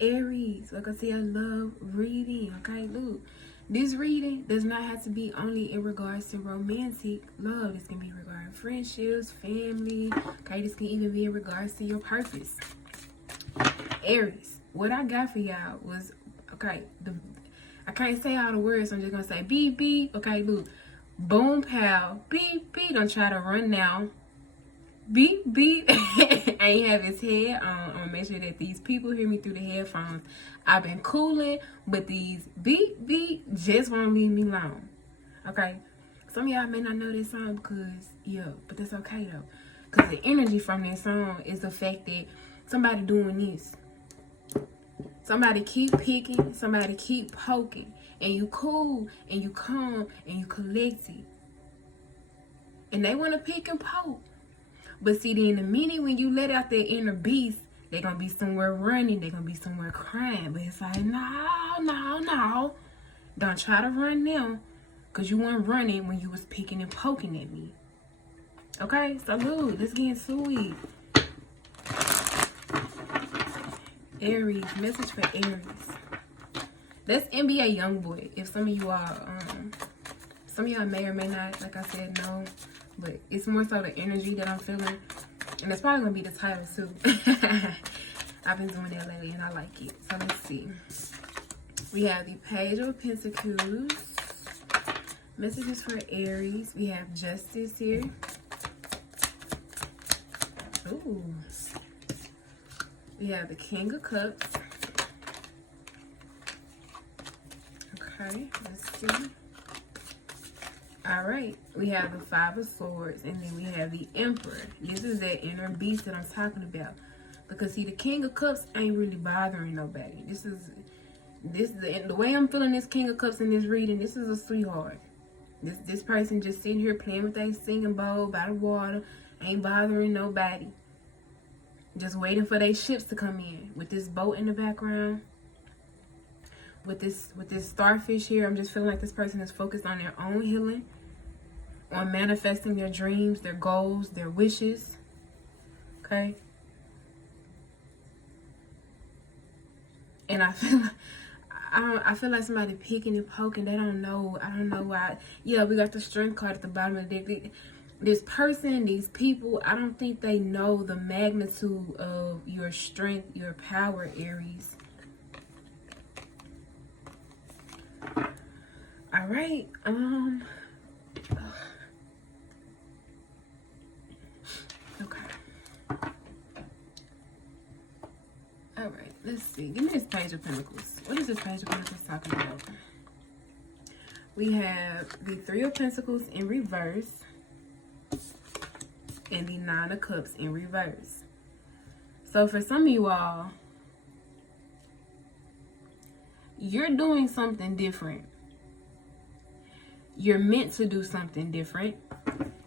Aries, like I said, I love reading. Okay, look, this reading does not have to be only in regards to romantic love. This can be regarding friendships, family. Okay, this can even be in regards to your purpose. Aries, what I got for y'all was, okay, I can't say all the words, so I'm just gonna say beep beep. Okay, look, boom pow, beep beep. Don't try to run now. Beep beep. I ain't have his head on. I'm gonna make sure that these people hear me through the headphones. I've been cooling, but these beep beep just won't leave me alone. Okay, some of y'all may not know this song because but that's okay though, because the energy from this song is the fact that somebody doing this. Somebody keep picking, somebody keep poking, and you cool, and you calm, and you collected. And they want to pick and poke. But see, then the minute when you let out their inner beast, they're going to be somewhere running, they're going to be somewhere crying. But it's like, no. Don't try to run now, because you weren't running when you was picking and poking at me. Okay, so look, let's get into it. Aries, message for Aries. That's NBA Youngboy. If some of you are, some of y'all may or may not, like I said, know, but it's more so the energy that I'm feeling, and that's probably gonna be the title too. I've been doing that lately, and I like it. So let's see. We have the Page of Pentacles. Messages for Aries. We have Justice here. Ooh. We have the King of Cups. Okay, let's see. All right, we have the Five of Swords, and then we have the Emperor. This is that inner beast that I'm talking about. Because see, the King of Cups ain't really bothering nobody. The way I'm feeling this King of Cups in this reading. This is a sweetheart. This person just sitting here playing with their singing bowl by the water, ain't bothering nobody. Just waiting for their ships to come in. With this boat in the background, with this starfish here, I'm just feeling like this person is focused on their own healing, on manifesting their dreams, their goals, their wishes. Okay. And I feel like somebody picking and poking. They don't know. I don't know why. Yeah, we got the Strength card at the bottom of the deck. This person, these people, I don't think they know the magnitude of your strength, your power, Aries. All right. Okay. All right. Let's see. Give me this Page of Pentacles. What is this Page of Pentacles talking about? We have the Three of Pentacles in reverse. And the Nine of Cups in reverse. So for some of you all, you're doing something different. You're meant to do something different.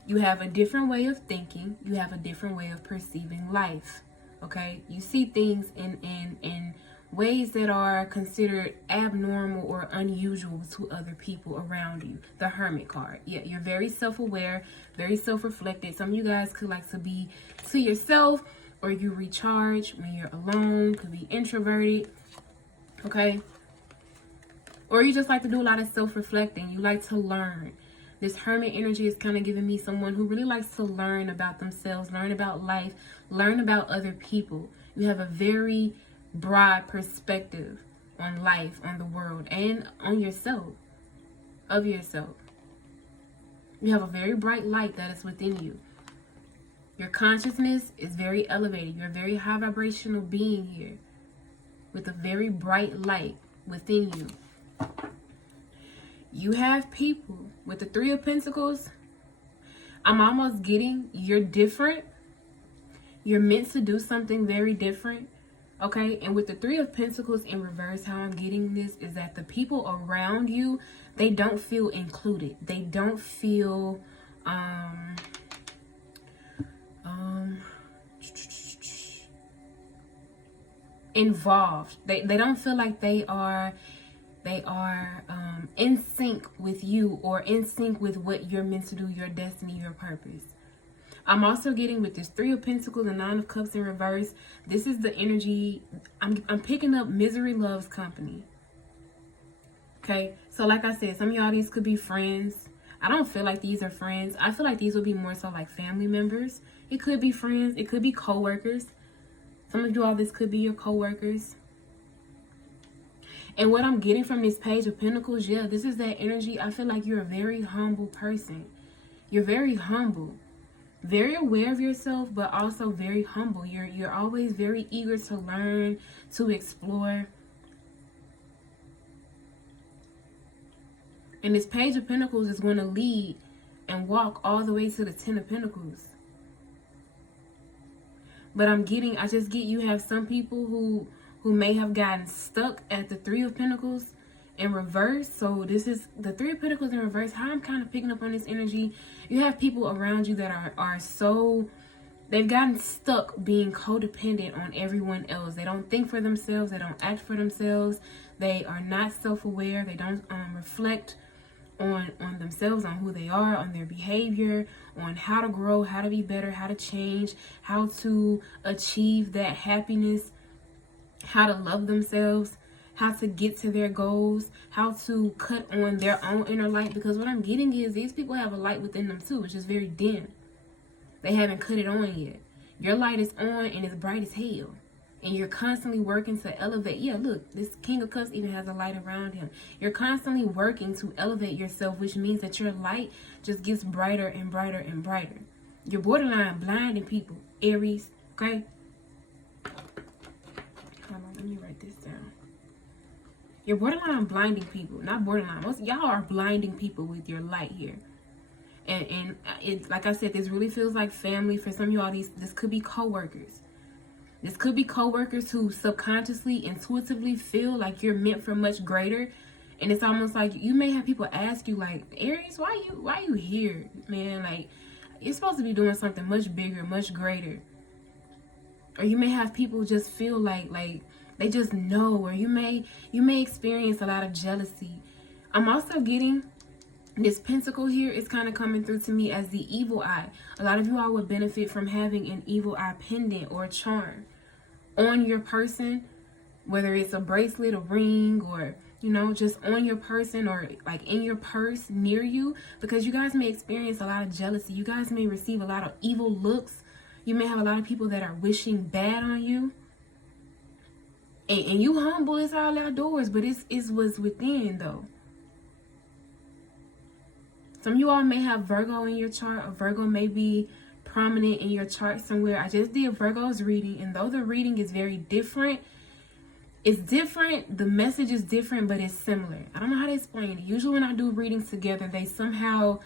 You have a different way of thinking. You have a different way of perceiving life. Okay? You see things in ways that are considered abnormal or unusual to other people around you. The Hermit card. Yeah, you're very self-aware, very self-reflected. Some of you guys could like to be to yourself, or you recharge when you're alone. Could be introverted. Okay? Or you just like to do a lot of self-reflecting. You like to learn. This Hermit energy is kind of giving me someone who really likes to learn about themselves, learn about life, learn about other people. You have a very broad perspective on life, on the world, and on yourself, of yourself. You have a very bright light that is within you. Your consciousness is very elevated. You're a very high vibrational being here with a very bright light within you. You have people with the Three of Pentacles. I'm almost getting you're different. You're meant to do something very different. Okay, and with the Three of Pentacles in reverse, how I'm getting this is that the people around you, they don't feel included. They don't feel involved. They don't feel like they are in sync with you, or in sync with what you're meant to do, your destiny, your purpose. I'm also getting with this Three of Pentacles and Nine of Cups in reverse. This is the energy. I'm picking up misery loves company. Okay, so like I said, some of y'all, these could be friends. I don't feel like these are friends. I feel like these would be more so like family members. It could be friends. It could be co-workers. Some of you all, this could be your co-workers. And what I'm getting from this Page of Pentacles, yeah, this is that energy. I feel like you're a very humble person. You're very humble. Very aware of yourself, but also very humble. You're always very eager to learn, to explore. And this Page of Pentacles is going to lead and walk all the way to the Ten of Pentacles. But I just get you have some people who may have gotten stuck at the Three of Pentacles in reverse. So this is the Three of Pentacles in reverse. How I'm kind of picking up on this energy. You have people around you that are so, they've gotten stuck being codependent on everyone else. They don't think for themselves. They don't act for themselves. They are not self-aware. They don't reflect on themselves, on who they are, on their behavior, on how to grow, how to be better, how to change, how to achieve that happiness, how to love themselves, how to get to their goals, how to cut on their own inner light. Because what I'm getting is these people have a light within them too. It's just very dim. They haven't cut it on yet. Your light is on and it's bright as hell. And you're constantly working to elevate. Yeah, look, this King of Cups even has a light around him. You're constantly working to elevate yourself, which means that your light just gets brighter and brighter and brighter. You're borderline blinding people, Aries, okay? Hold on, let me write this down. You're borderline blinding people. Not borderline. Most y'all are blinding people with your light here. And it's like I said, this really feels like family. For some of y'all, this could be co-workers. This could be co-workers who subconsciously, intuitively feel like you're meant for much greater. And it's almost like you may have people ask you like, Aries, why you here, man? Like, you're supposed to be doing something much bigger, much greater. Or you may have people just feel like they just know. Or you may experience a lot of jealousy. I'm also getting this pentacle here is kind of coming through to me as the evil eye. A lot of you all would benefit from having an evil eye pendant or a charm on your person, whether it's a bracelet, a ring, or, you know, just on your person or like in your purse near you, because you guys may experience a lot of jealousy. You guys may receive a lot of evil looks. You may have a lot of people that are wishing bad on you. And you humble, it's all outdoors, but it's what's within though. Some of you all may have Virgo in your chart, or Virgo may be prominent in your chart somewhere. I just did Virgo's reading, and though the reading is very different, it's different, the message is different, but it's similar. I don't know how to explain it. Usually when I do readings together, they somehow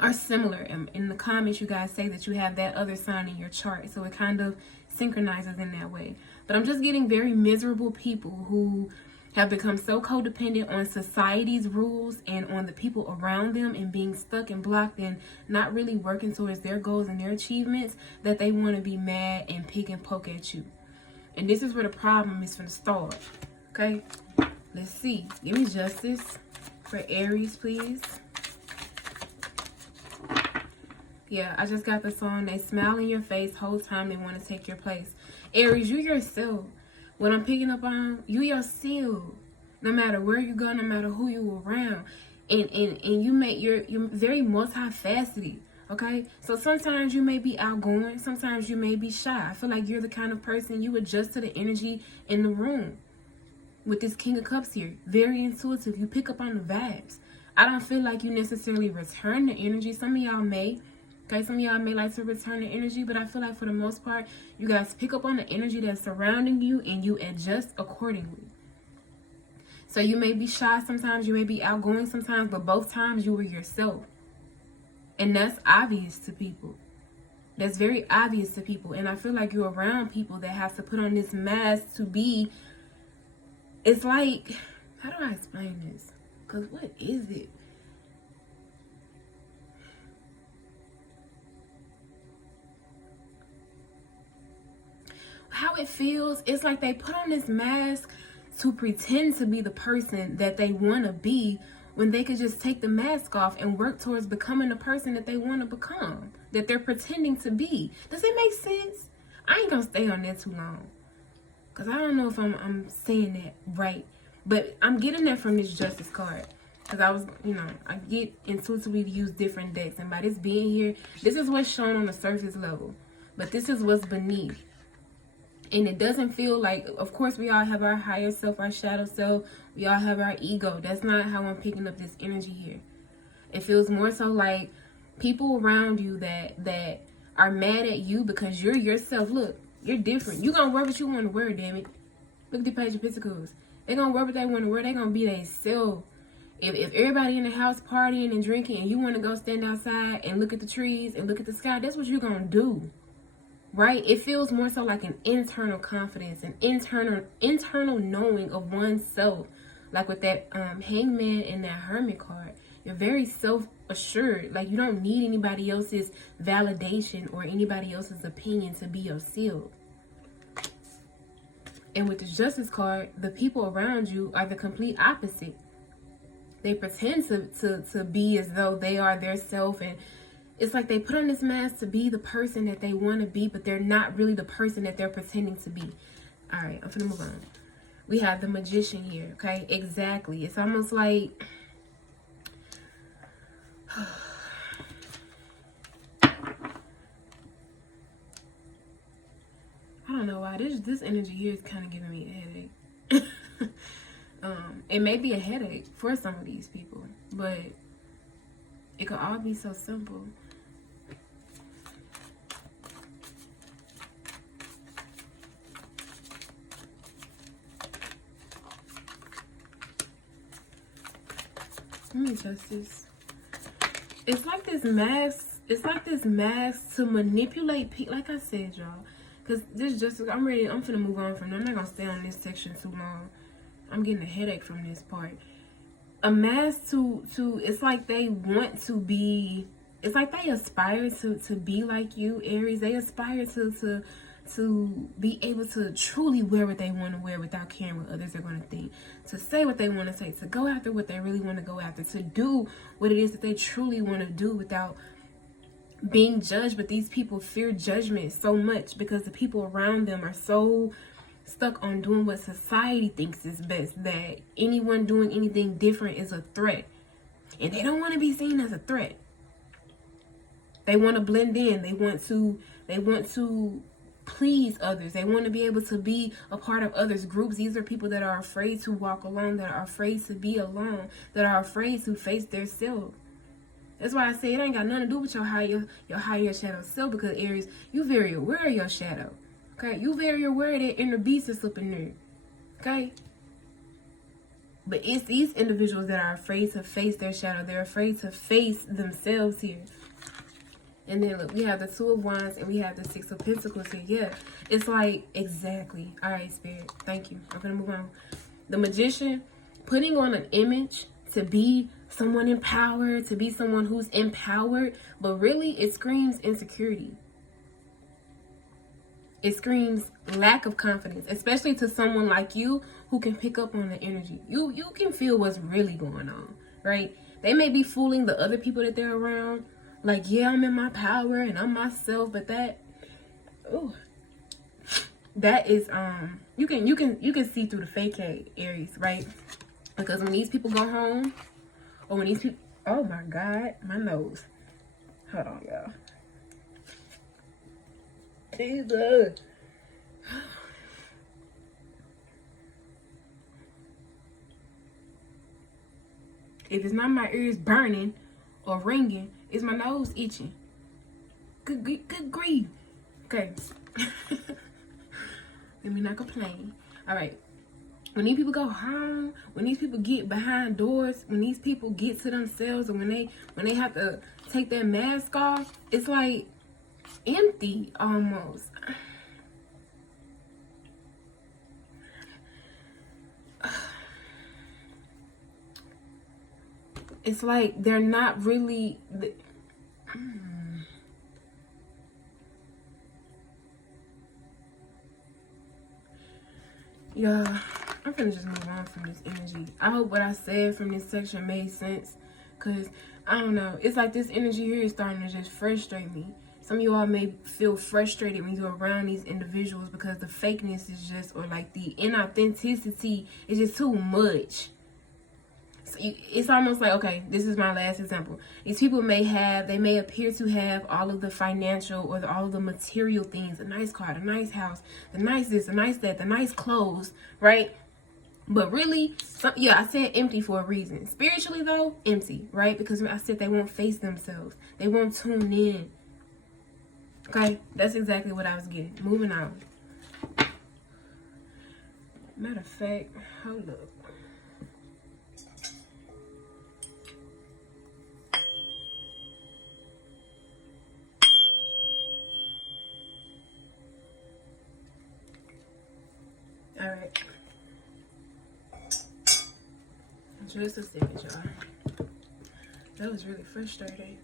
are similar. And in the comments, you guys say that you have that other sign in your chart, so it kind of synchronizes in that way. But I'm just getting very miserable people who have become so codependent on society's rules and on the people around them, and being stuck and blocked and not really working towards their goals and their achievements, that they want to be mad and pick and poke at you. And this is where the problem is from the start. Okay, let's see. Give me justice for Aries, please. Yeah, I just got the song. They smile in your face whole time they want to take your place. Aries, you yourself. What I'm picking up on, you yourself, no matter where you go, no matter who you around, and you're very multifaceted. Okay, so sometimes you may be outgoing, sometimes you may be shy. I feel like you're the kind of person, you adjust to the energy in the room. With this King of Cups here, very intuitive. You pick up on the vibes. I don't feel like you necessarily return the energy. Some of y'all may. Okay, some of y'all may like to return the energy, but I feel like for the most part, you guys pick up on the energy that's surrounding you and you adjust accordingly. So you may be shy sometimes, you may be outgoing sometimes, but both times you were yourself. And that's obvious to people. That's very obvious to people. And I feel like you're around people that have to put on this mask to be, it's like, how do I explain this? Because what is it? How it feels, it's like they put on this mask to pretend to be the person that they want to be, when they could just take the mask off and work towards becoming the person that they want to become, that they're pretending to be. Does it make sense? I ain't gonna stay on that too long, because I don't know if I'm saying that right. But I'm getting that from this Justice card. Because I was, I get intuitively to use different decks. And by this being here, this is what's shown on the surface level. But this is what's beneath. And it doesn't feel like, of course, we all have our higher self, our shadow self. We all have our ego. That's not how I'm picking up this energy here. It feels more so like people around you that are mad at you because you're yourself. Look, you're different. You're going to wear what you want to wear, damn it. Look at the Page of Pentacles. They're going to wear what they want to wear. They're going to be their self. If everybody in the house partying and drinking and you want to go stand outside and look at the trees and look at the sky, that's what you're going to do. Right? It feels more so like an internal confidence, an internal knowing of oneself. Like with that Hangman and that Hermit card. You're very self-assured. Like you don't need anybody else's validation or anybody else's opinion to be yourself. And with the Justice card, the people around you are the complete opposite. They pretend to be as though they are their self, and it's like they put on this mask to be the person that they want to be, but they're not really the person that they're pretending to be. All right, I'm gonna move on. We have the Magician here, okay? Exactly. It's almost like I don't know why this energy here is kind of giving me a headache. It may be a headache for some of these people, but it could all be so simple. Let me test this. It's like this mask. It's like this mask to manipulate people. Like I said, y'all. Because this just, I'm finna move on from them. I'm not going to stay on this section too long. I'm getting a headache from this part. A mask to it's like they want to be, it's like they aspire to be like you, Aries. They aspire to be able to truly wear what they want to wear without caring what others are going to think. To say what they want to say. To go after what they really want to go after. To do what it is that they truly want to do without being judged. But these people fear judgment so much because the people around them are so stuck on doing what society thinks is best, that anyone doing anything different is a threat. And they don't want to be seen as a threat. They want to blend in. They want to please others. They want to be able to be a part of others' groups. These are people that are afraid to walk alone, that are afraid to be alone, that are afraid to face their self. That's why I say it ain't got nothing to do with your higher shadow self, because Aries, you very aware of your shadow. Okay, you very aware that inner beast is up in there. Okay? But it's these individuals that are afraid to face their shadow. They're afraid to face themselves here. And then look, we have the Two of Wands and we have the Six of Pentacles here. Yeah, it's like, exactly. All right, Spirit. Thank you. I'm going to move on. The Magician, putting on an image to be someone empowered, to be someone who's empowered. But really, it screams insecurity. It screams lack of confidence, especially to someone like you who can pick up on the energy. You can feel what's really going on, right? They may be fooling the other people that they're around. Like, yeah, I'm in my power and I'm myself, but that is you can see through the fake Aries, right? Because when these people go home, or when these people, oh my God, my nose. Hold on, y'all. Jesus. If it's not my ears burning or ringing, it's my nose itching. Good grief. Okay. Let me not complain. All right. When these people go home, when these people get behind doors, when these people get to themselves, and when they have to take their mask off, it's like empty almost. It's like they're not really yeah, I'm finna just move on from this energy. I hope what I said from this section made sense. Because, I don't know. It's like this energy here is starting to just frustrate me. Some of you all may feel frustrated when you're around these individuals because the fakeness is just, or like the inauthenticity is just too much. So it's almost like, okay, this is my last example. These people they may appear to have all of the financial or all of the material things, a nice car, a nice house, the nice this, the nice that, the nice clothes, right? But really, I said empty for a reason. Spiritually though, empty, right? Because I said they won't face themselves. They won't tune in. Okay, that's exactly what I was getting. Moving on. Matter of fact, hold up. All right. Just a second, y'all. That was really frustrating.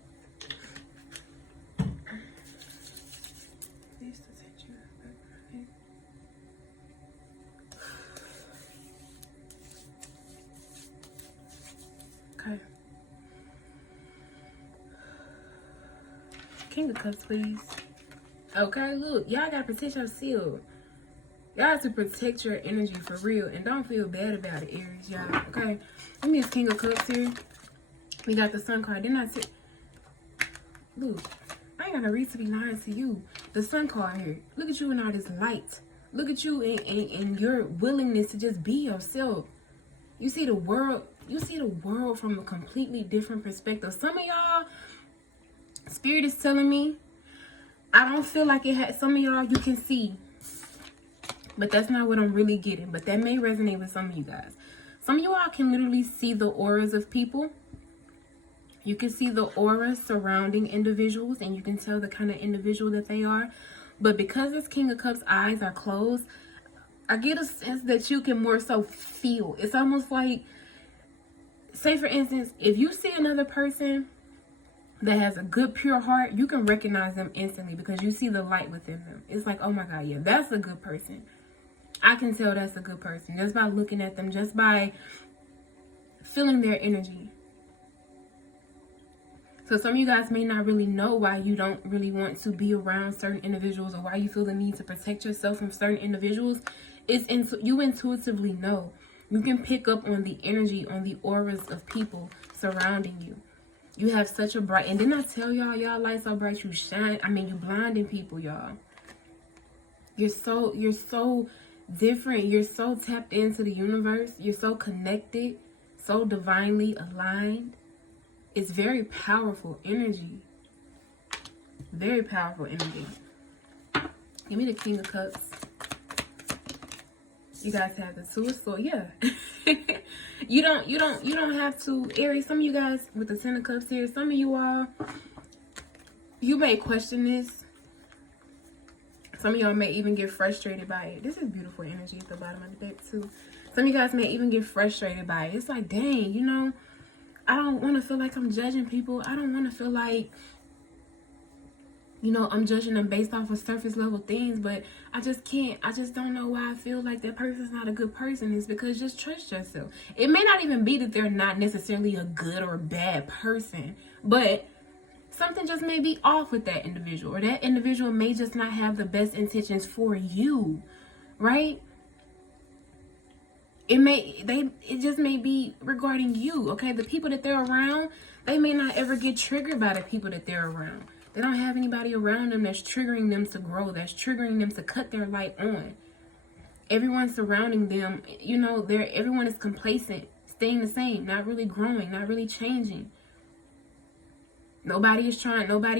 Okay. King of Cups, please. Okay, look, y'all gotta protect your seal. Y'all have to protect your energy for real, and don't feel bad about it, Aries, y'all. Okay, let me just King of Cups here. We got the Sun card. Didn't I say? Look, I ain't got no reason to be lying to you. The Sun card here. Look at you in all this light. Look at you in your willingness to just be yourself. You see the world. You see the world from a completely different perspective. Some of y'all, Spirit is telling me, I don't feel like it had. Some of y'all, you can see. But that's not what I'm really getting. But that may resonate with some of you guys. Some of you all can literally see the auras of people. You can see the aura surrounding individuals. And you can tell the kind of individual that they are. But because this King of Cups eyes are closed, I get a sense that you can more so feel. It's almost like, say for instance, if you see another person that has a good, pure heart, you can recognize them instantly because you see the light within them. It's like, oh my God, yeah, that's a good person. I can tell that's a good person just by looking at them, just by feeling their energy. So some of you guys may not really know why you don't really want to be around certain individuals or why you feel the need to protect yourself from certain individuals. You intuitively know. You can pick up on the energy, on the auras of people surrounding you. You have such a bright, and didn't I tell y'all light so bright you shine? I mean, you blinding people, y'all. You're so different. You're so tapped into the universe. You're so connected, so divinely aligned. It's very powerful energy. Very powerful energy. Give me the King of Cups. You guys have the Two of Swords. Yeah. you don't have to, Aries. Some of you guys with the Ten of Cups here, some of you all, you may question this. Some of y'all may even get frustrated by it. This is beautiful energy at the bottom of the deck too. Some of you guys may even get frustrated by it. It's like, dang, you know, I don't want to feel like I'm judging people. I don't want to feel like, you know, I'm judging them based off of surface level things, but I just can't. I just don't know why I feel like that person's not a good person. It's because just trust yourself. It may not even be that they're not necessarily a good or a bad person, but something just may be off with that individual, or that individual may just not have the best intentions for you, right? It just may be regarding you, okay? The people that they're around, they may not ever get triggered by the people that they're around. They don't have anybody around them that's triggering them to grow, that's triggering them to cut their light on. Everyone surrounding them, you know, everyone is complacent, staying the same, not really growing, not really changing. Nobody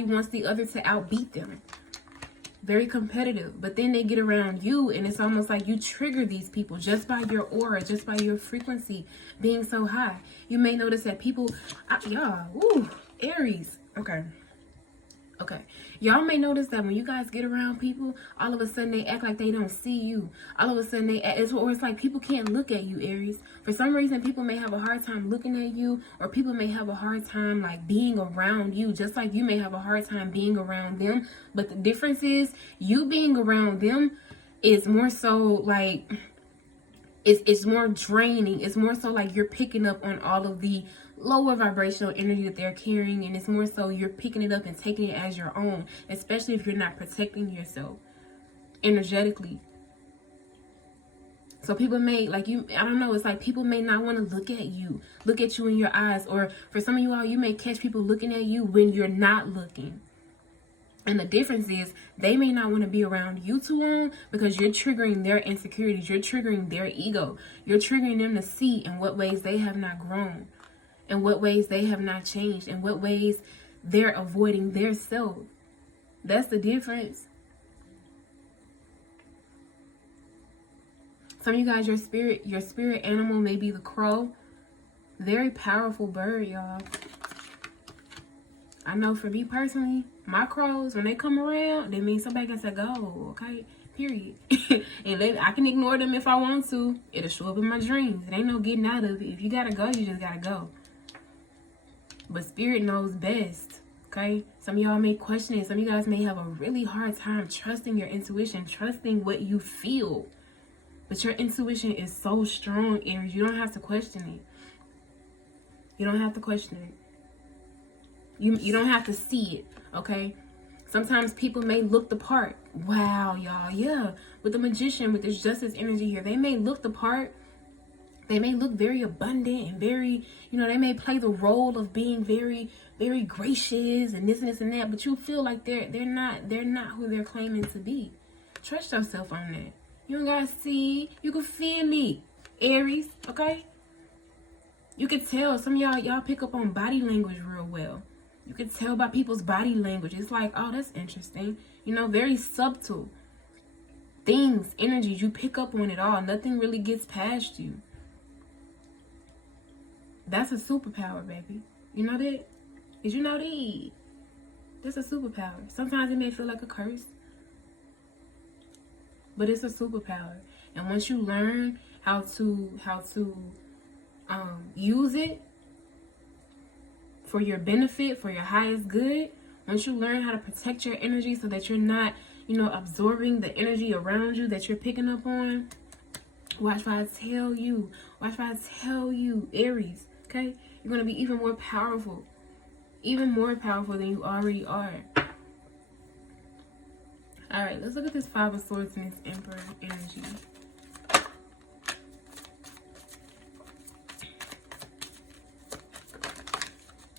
wants the other to outbeat them. Very competitive. But then they get around you and it's almost like you trigger these people just by your aura, just by your frequency being so high. You may notice that people, Aries. Okay. Y'all may notice that when you guys get around people, all of a sudden they act like they don't see you. All of a sudden it's like people can't look at you, Aries. For some reason, people may have a hard time looking at you, or people may have a hard time like being around you, just like you may have a hard time being around them. But the difference is you being around them is more so like It's more draining. It's more so like you're picking up on all of the lower vibrational energy that they're carrying, and it's more so you're picking it up and taking it as your own, especially if you're not protecting yourself energetically. So people may, like, you, I don't know, it's like people may not want to look at you in your eyes. Or for some of you all, you may catch people looking at you when you're not looking. And the difference is they may not want to be around you too long because you're triggering their insecurities. You're triggering their ego. You're triggering them to see in what ways they have not grown, in what ways they have not changed, in what ways they're avoiding their self. That's the difference. Some of you guys, your spirit animal may be the crow. Very powerful bird, y'all. I know for me personally, my crows, when they come around, they mean somebody got to go, okay? Period. And I can ignore them if I want to. It'll show up in my dreams. It ain't no getting out of it. If you gotta go, you just gotta go. But spirit knows best, okay? Some of y'all may question it. Some of you guys may have a really hard time trusting your intuition, trusting what you feel. But your intuition is so strong, Aries. You don't have to question it. You don't have to question it. You don't have to see it, okay? Sometimes people may look the part. Wow, y'all, yeah. With the magician, with this justice energy here, they may look the part. They may look very abundant and very, they may play the role of being very, very gracious and this and that. But you feel like they're not who they're claiming to be. Trust yourself on that. You don't gotta see. You can feel it, Aries, okay? You can tell. Some of y'all pick up on body language real well. You can tell by people's body language. It's like, oh, that's interesting. Very subtle things, energies. You pick up on it all. Nothing really gets past you. That's a superpower, baby. You know that? Did you know that? That's a superpower. Sometimes it may feel like a curse, but it's a superpower. And once you learn how to use it for your benefit, for your highest good, once you learn how to protect your energy so that you're not, absorbing the energy around you that you're picking up on, watch what I tell you. Watch what I tell you, Aries, okay? You're going to be even more powerful than you already are. All right, let's look at this Five of Swords and this Emperor energy.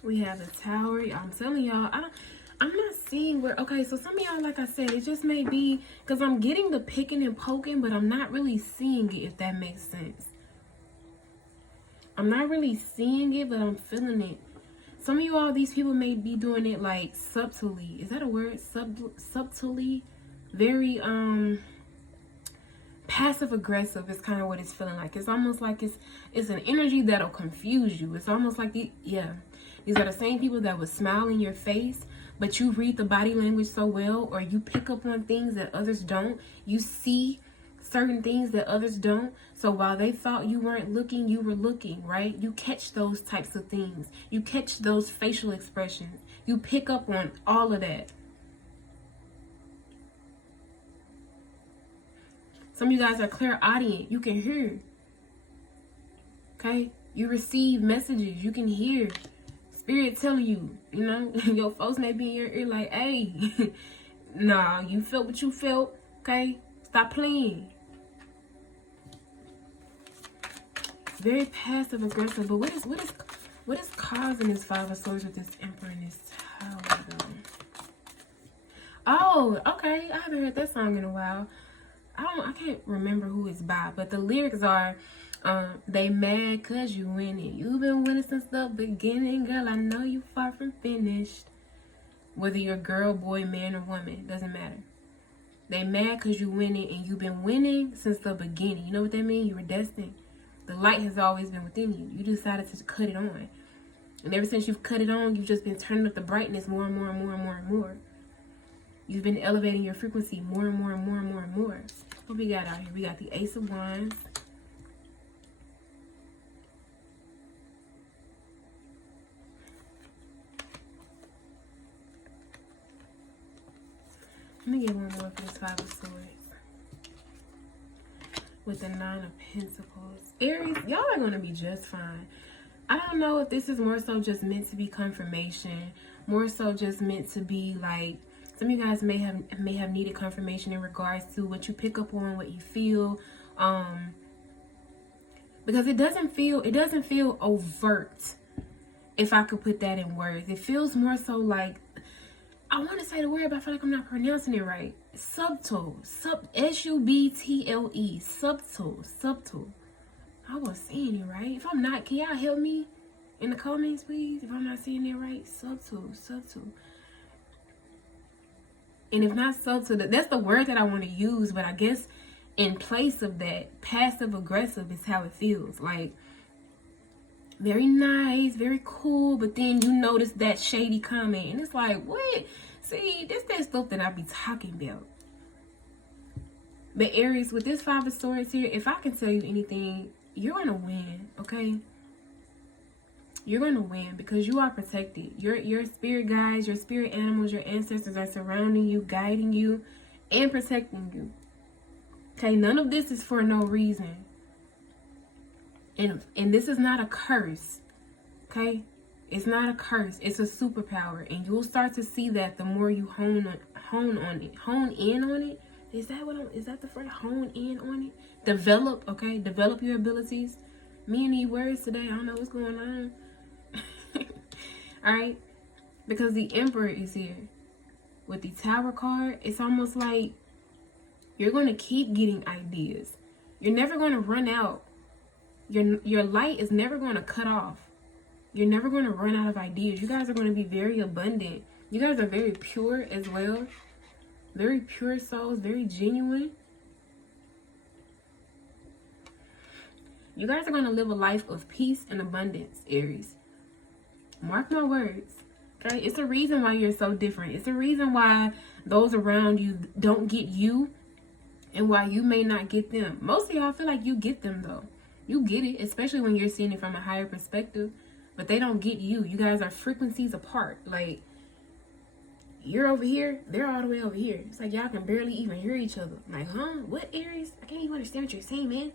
We have the Tower. I'm telling y'all, I'm not seeing where, okay, so some of y'all, like I said, it just may be, because I'm getting the picking and poking, but I'm not really seeing it, if that makes sense. I'm not really seeing it, but I'm feeling it. Some of you all, these people may be doing it like subtly. Is that a word? Subtly? Very, passive aggressive is kind of what it's feeling like. It's almost like it's an energy that'll confuse you. It's almost like these are the same people that would smile in your face, but you read the body language so well, or you pick up on things that others don't. You see certain things that others don't. So while they thought you weren't looking, you were looking, right? You catch those types of things. You catch those facial expressions. You pick up on all of that. Some of you guys are clairaudient. You can hear. Okay? You receive messages. You can hear. Spirit telling you, your folks may be in your ear like, hey, nah, you felt what you felt. Okay? Stop playing. Very passive aggressive. But what is causing this Five of Swords with this Emperor and this Tower though? Oh, okay. I haven't heard that song in a while. I can't remember who it's by, but the lyrics are, they mad cause you winning. You've been winning since the beginning, girl. I know you far from finished. Whether you're a girl, boy, man, or woman, doesn't matter. They mad cause you winning, and you've been winning since the beginning. You know what that means? You were destined. The light has always been within you. You decided to cut it on. And ever since you've cut it on, you've just been turning up the brightness more and more and more and more and more. You've been elevating your frequency more and more and more and more and more. What we got out here? We got the Ace of Wands. Let me get one more for this Five of Swords. with the Nine of Pentacles. Aries, y'all are going to be just fine. I don't know if this is more so just meant to be confirmation, more so just meant to be like, some of you guys may have needed confirmation in regards to what you pick up on, what you feel, because it doesn't feel overt, if I could put that in words. It feels more so like, I want to say the word, but I feel like I'm not pronouncing it right. Subtle, S-U-B-T-L-E, subtle. I was saying it right. If I'm not, can y'all help me in the comments, please? If I'm not saying it right, subtle. And if not subtle, that's the word that I want to use. But I guess in place of that, passive aggressive is how it feels. Like, very nice, very cool, but then you notice that shady comment, and it's like, what? See, this that stuff that I be talking about. But Aries, with this Five of Swords here, if I can tell you anything, you're gonna win, okay? You're gonna win because you are protected. Your spirit guides, your spirit animals, your ancestors are surrounding you, guiding you, and protecting you. Okay, none of this is for no reason. And this is not a curse, okay? It's not a curse. It's a superpower, and you'll start to see that the more you hone in on it. Is that the phrase? Hone in on it. Develop, okay? Develop your abilities. Me and these words today, I don't know what's going on. All right, because the Emperor is here with the Tower card. It's almost like you're going to keep getting ideas. You're never going to run out. Your light is never going to cut off. You're never going to run out of ideas. You guys are going to be very abundant. You guys are very pure as well. Very pure souls, very genuine. You guys are going to live a life of peace and abundance, Aries. Mark my words. Okay? It's a reason why you're so different. It's a reason why those around you don't get you and why you may not get them. Most of y'all feel like you get them, though. You get it, especially when you're seeing it from a higher perspective. But they don't get you. You guys are frequencies apart. Like, you're over here, they're all the way over here. It's like y'all can barely even hear each other. I'm like, huh? What, Aries? I can't even understand what you're saying, man.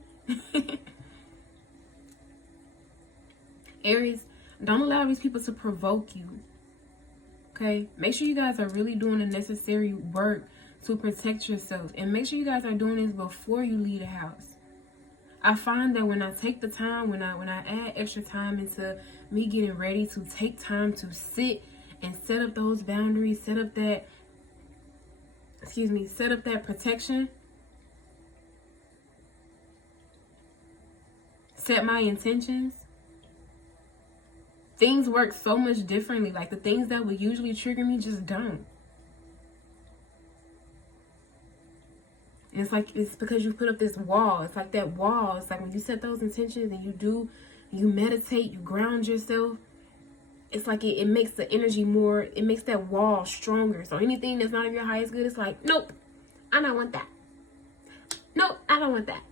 Aries, don't allow these people to provoke you. Okay? Make sure you guys are really doing the necessary work to protect yourself. And make sure you guys are doing this before you leave the house. I find that when I take the time, when I add extra time into me getting ready to take time to sit and set up those boundaries, set up that protection, set my intentions, things work so much differently. Like, the things that would usually trigger me just don't. And it's like, it's because you put up this wall. It's like that wall. It's like when you set those intentions and you meditate, you ground yourself. It's like it makes the energy more, it makes that wall stronger. So anything that's not of your highest good, it's like, nope, I don't want that. Nope, I don't want that.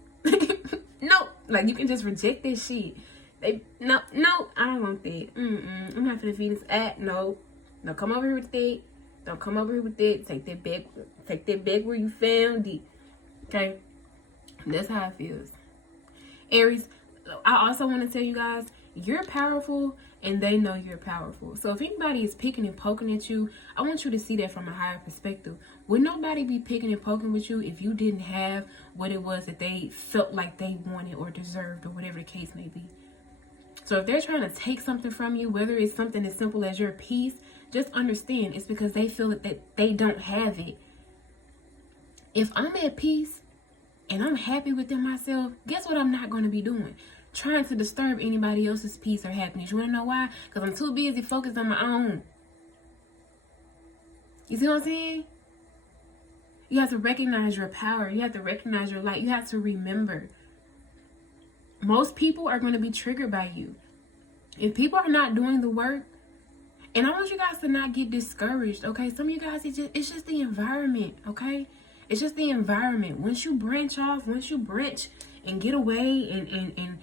Nope. Like, you can just reject this shit. No, I don't want that. I'm not finna feed this no. Don't come over here with that. Don't come over here with that. Take that back where you found it. Okay, that's how it feels. Aries, I also want to tell you guys, you're powerful and they know you're powerful. So if anybody is picking and poking at you, I want you to see that from a higher perspective. Would nobody be picking and poking with you if you didn't have what it was that they felt like they wanted or deserved, or whatever the case may be? So if they're trying to take something from you, whether it's something as simple as your peace, just understand it's because they feel that they don't have it. If I'm at peace and I'm happy within myself, guess what I'm not going to be doing? Trying to disturb anybody else's peace or happiness. You want to know why? Because I'm too busy focused on my own. You see what I'm saying? You have to recognize your power. You have to recognize your light. You have to remember, most people are going to be triggered by you. If people are not doing the work, and I want you guys to not get discouraged, okay? Some of you guys, it's just the environment, okay? It's just the environment. Once you branch off, once you branch and get away and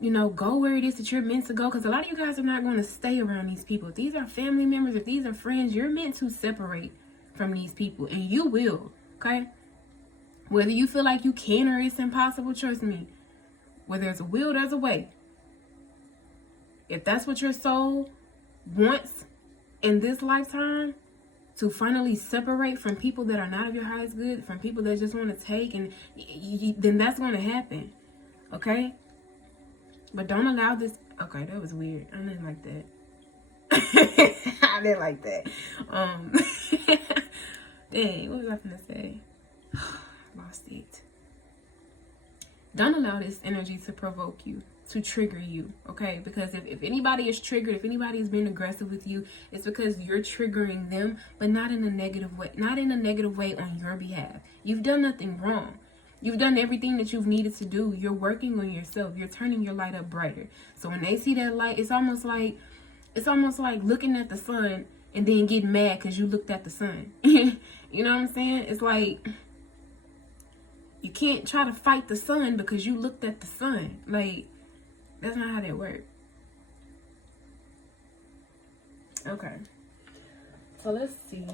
you know, go where it is that you're meant to go. Because a lot of you guys are not going to stay around these people. If these are family members, if these are friends, you're meant to separate from these people. And you will, okay? Whether you feel like you can or it's impossible, trust me, where there's a will, there's a way. If that's what your soul wants in this lifetime, to finally separate from people that are not of your highest good, from people that just want to take, and then that's going to happen. Okay? But don't allow this. Okay, that was weird. I didn't like that. I didn't like that. Dang, what was I gonna say? Lost it. Don't allow this energy to provoke you, to trigger you, okay? Because if anybody is triggered, if anybody is being aggressive with you, it's because you're triggering them, but not in a negative way, not in a negative way on your behalf. You've done nothing wrong. You've done everything that you've needed to do. You're working on yourself. You're turning your light up brighter. So when they see that light, it's almost like looking at the sun and then getting mad because you looked at the sun. You know what I'm saying? It's like you can't try to fight the sun because you looked at the sun. Like, that's not how that works. Okay. So let's see.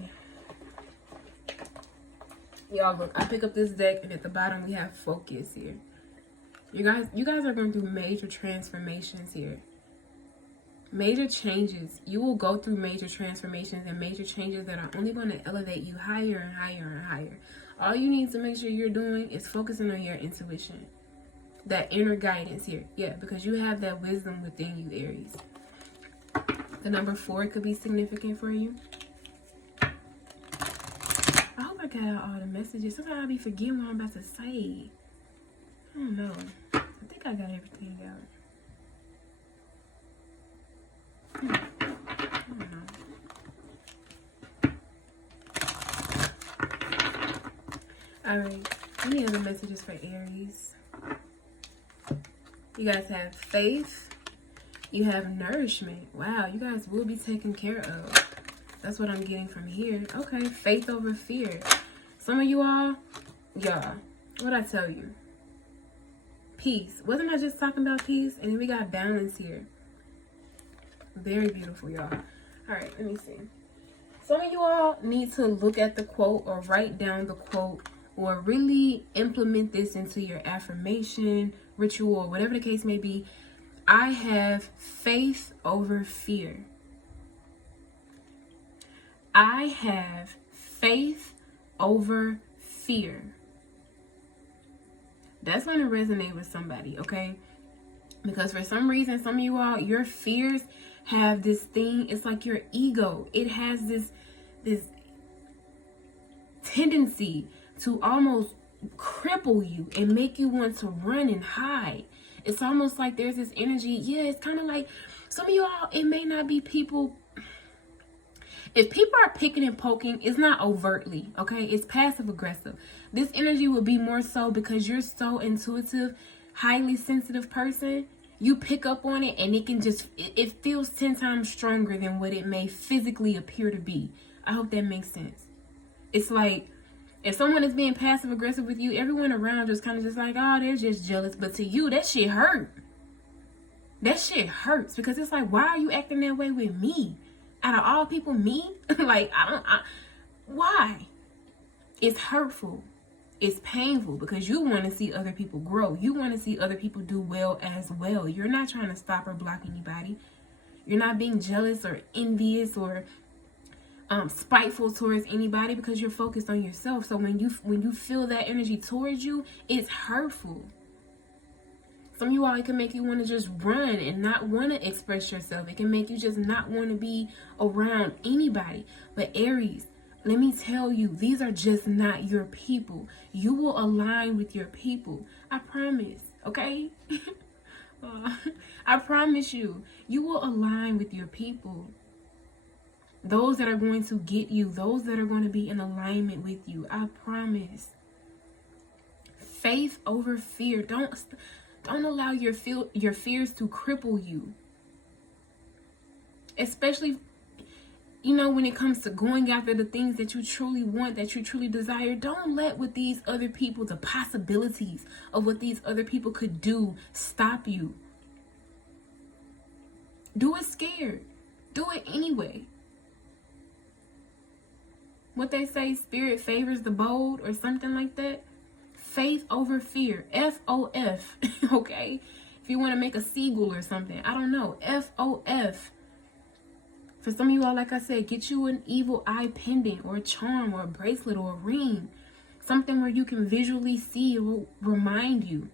Y'all look, I pick up this deck and at the bottom we have focus here. You guys are going through major transformations here. Major changes. You will go through major transformations and major changes that are only going to elevate you higher and higher and higher. All you need to make sure you're doing is focusing on your intuition. That inner guidance here. Yeah, because you have that wisdom within you, Aries. The number 4 could be significant for you. I hope I got out all the messages. Sometimes I'll be forgetting what I'm about to say. I don't know. I think I got everything out. I don't know. Alright. Any other messages for Aries? You guys have faith. You have nourishment. Wow, you guys will be taken care of. That's what I'm getting from here. Okay, faith over fear. Some of you all, y'all, what'd I tell you? Peace. Wasn't I just talking about peace? And then we got balance here. Very beautiful, y'all. All right, let me see. Some of you all need to look at the quote or write down the quote or really implement this into your affirmation, ritual, or whatever the case may be. I have faith over fear. I have faith over fear. That's going to resonate with somebody, okay? Because for some reason, some of you all, your fears have this thing. It's like your ego. It has this tendency to almost cripple you and make you want to run and hide. It's almost like there's this energy. Yeah, it's kind of like some of you all, it may not be people. If people are picking and poking, it's not overtly, okay? It's passive aggressive. This energy will be more so because you're so intuitive, highly sensitive person. You pick up on it and it can just, it feels 10 times stronger than what it may physically appear to be. I hope that makes sense. It's like, if someone is being passive aggressive with you, everyone around you is kind of just like, oh, they're just jealous. But to you, that shit hurt. That shit hurts because it's like, why are you acting that way with me? Out of all people, me? Like, why? It's hurtful. It's painful because you want to see other people grow. You want to see other people do well as well. You're not trying to stop or block anybody. You're not being jealous or envious or spiteful towards anybody because you're focused on yourself. So when you feel that energy towards you, it's hurtful. Some of you all, it can make you want to just run and not want to express yourself. It can make you just not want to be around anybody. But Aries, let me tell you, these are just not your people. You will align with your people. I promise, okay? I promise you, you will align with your people. Those that are going to get you, those that are going to be in alignment with you. I promise. Faith over fear. Don't allow your fears to cripple you. Especially, when it comes to going after the things that you truly want, that you truly desire. Don't let what these other people, the possibilities of what these other people could do, stop you. Do it scared. Do it anyway. What they say, spirit favors the bold or something like that. Faith over fear. F-O-F. Okay? If you want to make a seagull or something. I don't know. F-O-F. For some of you all, like I said, get you an evil eye pendant or a charm or a bracelet or a ring. Something where you can visually see. It will remind you.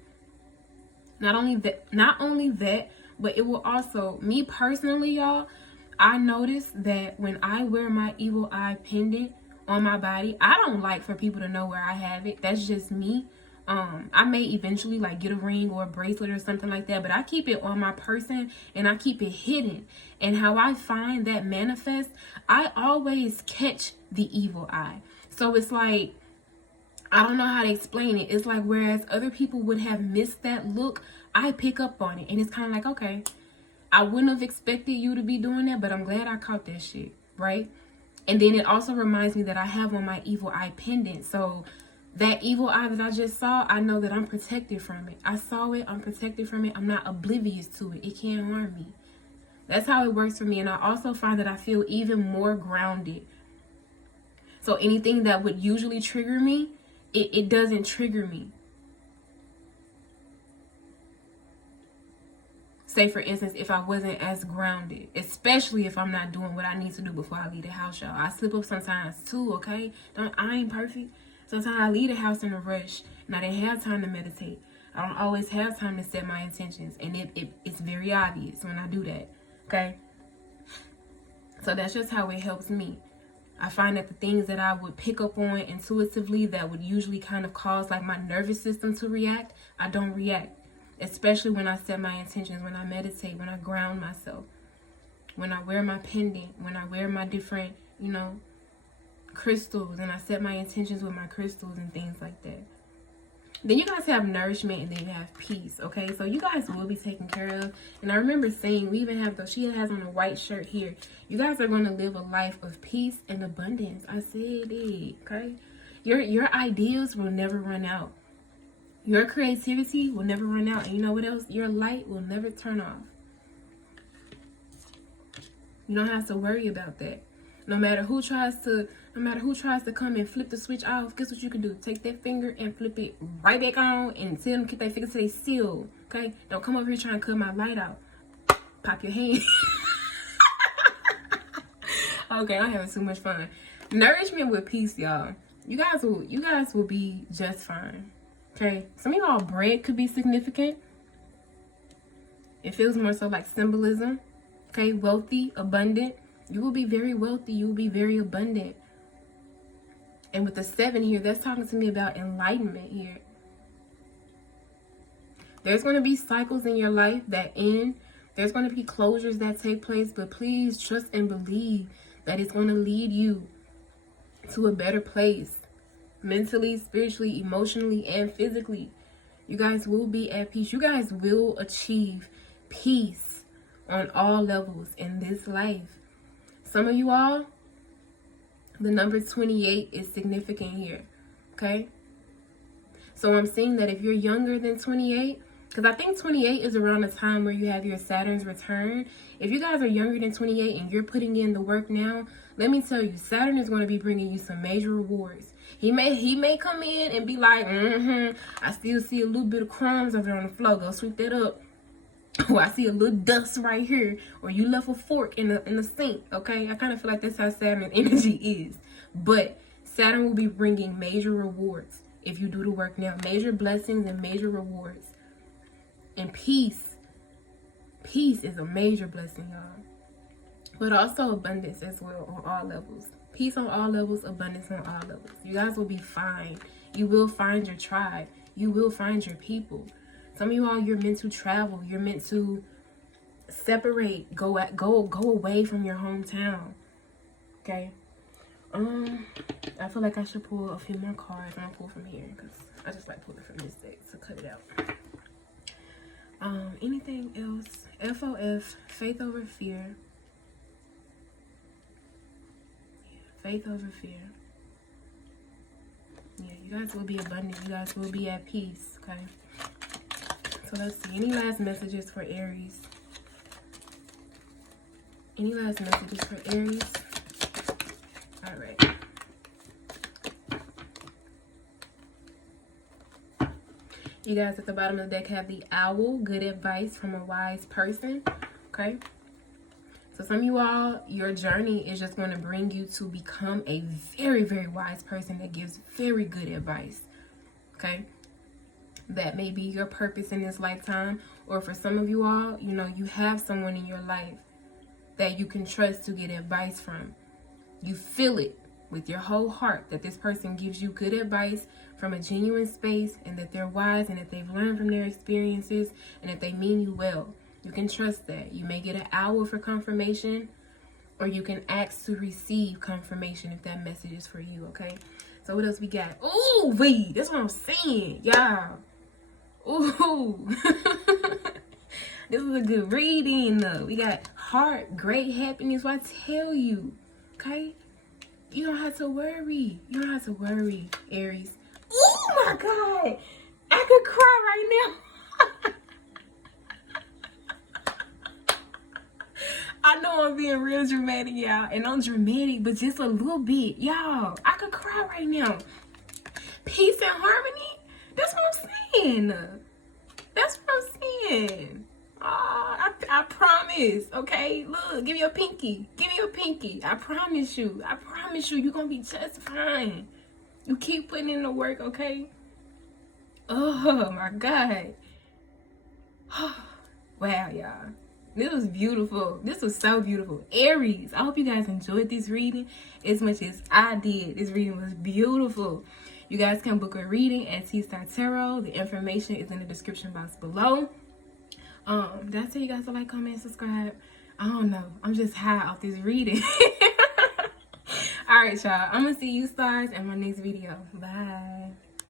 Not only that, but it will also, me personally, y'all, I noticed that when I wear my evil eye pendant on my body, I don't like for people to know where I have it. That's just me. I may eventually like get a ring or a bracelet or something like that, but I keep it on my person and I keep it hidden. And how I find that manifest, I always catch the evil eye. So it's like, I don't know how to explain it. It's like, whereas other people would have missed that look, I pick up on it. And it's kind of like, okay, I wouldn't have expected you to be doing that, but I'm glad I caught that shit, right? And then it also reminds me that I have on my evil eye pendant. So that evil eye that I just saw, I know that I'm protected from it. I saw it, I'm protected from it. I'm not oblivious to it. It can't harm me. That's how it works for me. And I also find that I feel even more grounded. So anything that would usually trigger me, it doesn't trigger me. Say, for instance, if I wasn't as grounded, especially if I'm not doing what I need to do before I leave the house, y'all. I slip up sometimes too, okay? I ain't perfect. Sometimes I leave the house in a rush and I didn't have time to meditate. I don't always have time to set my intentions. And it's very obvious when I do that, okay? So that's just how it helps me. I find that the things that I would pick up on intuitively that would usually kind of cause like my nervous system to react, I don't react. Especially when I set my intentions, when I meditate, when I ground myself, when I wear my pendant, when I wear my different, crystals, and I set my intentions with my crystals and things like that. Then you guys have nourishment, and then you have peace, okay? So you guys will be taken care of. And I remember saying, we even have, she has on a white shirt here, you guys are going to live a life of peace and abundance. I said it, okay? Your ideas will never run out. Your creativity will never run out. And you know what else? Your light will never turn off. You don't have to worry about that. No matter who tries to come and flip the switch off, guess what you can do? Take that finger and flip it right back on and tell them keep that finger till they seal. Okay? Don't come over here trying to cut my light out. Pop your hand. Okay, I'm having too much fun. Nourishment with peace, y'all. You guys will be just fine. Okay? Some of y'all bread could be significant. It feels more so like symbolism. Okay? Wealthy, abundant. You will be very wealthy. You will be very abundant. And with the 7 here, that's talking to me about enlightenment here. There's going to be cycles in your life that end. There's going to be closures that take place. But please trust and believe that it's going to lead you to a better place. Mentally, spiritually, emotionally, and physically. You guys will be at peace. You guys will achieve peace on all levels in this life. Some of you all, the number 28 is significant here, okay? So I'm seeing that if you're younger than 28, because I think 28 is around the time where you have your Saturn's return. If you guys are younger than 28 and you're putting in the work now, let me tell you, Saturn is going to be bringing you some major rewards. He may come in and be like, I still see a little bit of crumbs over there on the floor. Go sweep that up. Oh, I see a little dust right here. Or you left a fork in the sink, okay? I kind of feel like that's how Saturn energy is. But Saturn will be bringing major rewards if you do the work now. Major blessings and major rewards. And peace. Peace is a major blessing, y'all. But also abundance as well on all levels. Peace on all levels, abundance on all levels. You guys will be fine. You will find your tribe. You will find your people. Some of you all, you're meant to travel. You're meant to separate. Go away from your hometown. Okay? I feel like I should pull a few more cards. I'm gonna pull from here because I just like pulling from this deck to cut it out. Anything else? FOF, faith over fear. Faith over fear. Yeah, you guys will be abundant. You guys will be at peace, okay? So let's see. Any last messages for Aries? Any last messages for Aries? All right. You guys at the bottom of the deck have the Owl, good advice from a wise person. Okay. So some of you all, your journey is just going to bring you to become a very, very wise person that gives very good advice. Okay. That may be your purpose in this lifetime. Or for some of you all, you know, you have someone in your life that you can trust to get advice from. You feel it with your whole heart that this person gives you good advice from a genuine space, and that they're wise, and that they've learned from their experiences, and that they mean you well. You can trust that. You may get an Owl for confirmation, or you can ask to receive confirmation if that message is for you, okay? So what else we got? Ooh, wait, that's what I'm saying, y'all. Ooh. This is a good reading, though. We got heart, great happiness. What I tell you, okay? You don't have to worry. You don't have to worry, Aries. Oh my God, I could cry right now. I know I'm being real dramatic, y'all, and I'm dramatic, but just a little bit, y'all. I could cry right now. Peace and harmony. That's what I'm saying. That's what I'm saying. I promise. Okay, look, give me your pinky. Give me your pinky. I promise you. I promise you, you're gonna be just fine. You keep putting in the work, okay? Oh my God. Wow, y'all. This was beautiful. This was so beautiful. Aries, I hope you guys enjoyed this reading as much as I did. This reading was beautiful. You guys can book a reading at Tstar Tarot. The information is in the description box below. Did I tell you guys to like, comment, and subscribe? I don't know. I'm just high off this reading. All right, y'all. I'm going to see you stars in my next video. Bye.